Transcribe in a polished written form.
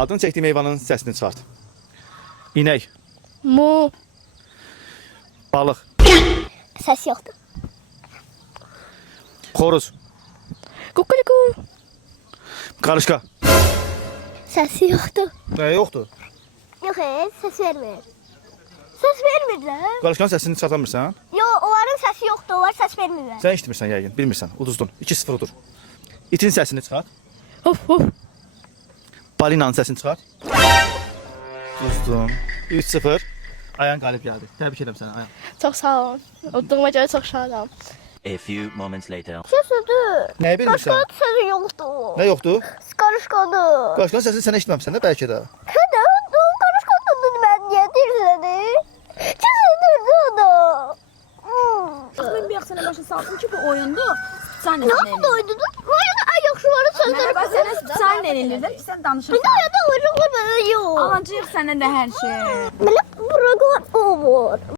Adını çəkdiyim heyvanın səsini çıxart. İnək, Mu. balıq, Səs yoxdur. xoruz, Kukuliku. qarışqa. Səsi yoxdur. Nə yoxdur? Yox, səs vermir. Səs vermir də. Qarışqanın səsini çıxartamırsan? Yox, onların səsi yoxdur, onlar səs vermirlər. Sən eşitmirsən yəqin, bilmirsən. Uduzdun. 2-0 udur. İtin səsini çıxart. Of of. Balinanın səsini çıxart. Uduzdun. 3-0. Ayağın qalib gəldi. Təbrik edirəm səni, Ayağın. Çox sağ olun. Olduğuma görə çox şadam. A few moments later. Səsidir. Nəyi bilmirsən? Qarışqanın səsi yoxdur. Nə yoxdur? Qarışqanın. Qarışqanın səsini sən eşitməmisən də bəlkə də. Hədə, qarışqanın mən niyə deyirsən? Çizildirdi onu. Ben bir sene başa saldım ki bu oyundu. Sen Ne yaptı oynadı? Oyunu en yaxşıları sözleri. Ben sana sen denilirdim ki sen danışırsın. Bir daha da oyunu var yok. Alacağıq səndən də hər şey. Belə bırakın o var.